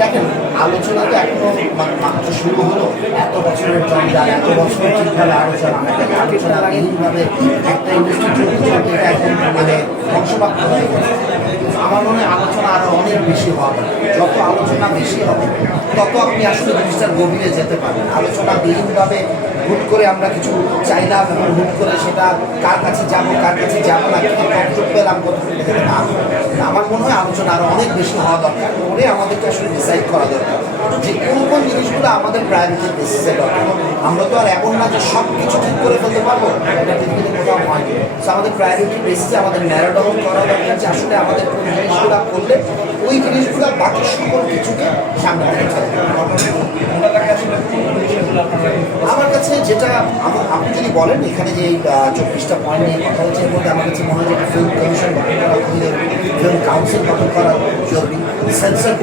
দেখেন আলোচনা তো এখনো মাত্র শুরু হলো, এত বছরের জঞ্জাল, এত বছর ঠিকভাবে আলোচনাবিহীনভাবে একটা ইন্ডাস্ট্রি চলতে চলতে এটা এখন মানে ধ্বংসপ্রাপ্ত হয়ে গেছে। আমার মনে হয় আলোচনা আরো অনেক বেশি হবে, যত আলোচনা বেশি হবে তত আপনি আসলে জিনিসটার গভীরে যেতে পারবেন। আলোচনাবিহীনভাবে হুট করে আমরা কিছু চাইলাম এবং হুট করে সেটা কার কাছে যাবো কার কাছে যাবো না, কতটুকু পেলাম কতটুকু পেলাম না। আমার মনে হয় আলোচনা আরো অনেক বেশি হওয়া দরকার, করে আমাদেরকে আসলে ডিসাইড করা দরকার যে কোন কোন জিনিসগুলো আমাদের প্রায়োরিটি বেসিসে দরকার। আমরা তো আর এমন না যে সব কিছু ঠিক করে ফেলতে পারবো, এটা পৃথিবীতে কোথাও হয়। সো আমাদের প্রায়োরিটি বেসিসে আমাদের ন্যারো ডাউন করা দরকার যে আসলে আমাদের কোন জিনিসগুলো করলে ওই জিনিসগুলো বাকি সকল কিছুকে সামনে থেকে চলবে। আমার কাছে যেটা আপনি যদি বলেন এখানে যে 24টা পয়েন্ট নিয়ে কথা হচ্ছে, এর মধ্যে আমার কাছে মনে হয় যে ফিল্ম কমিশন গঠন করা জরুরি, ফিল্ম কাউন্সিল গঠন করা জরুরি, সেন্সর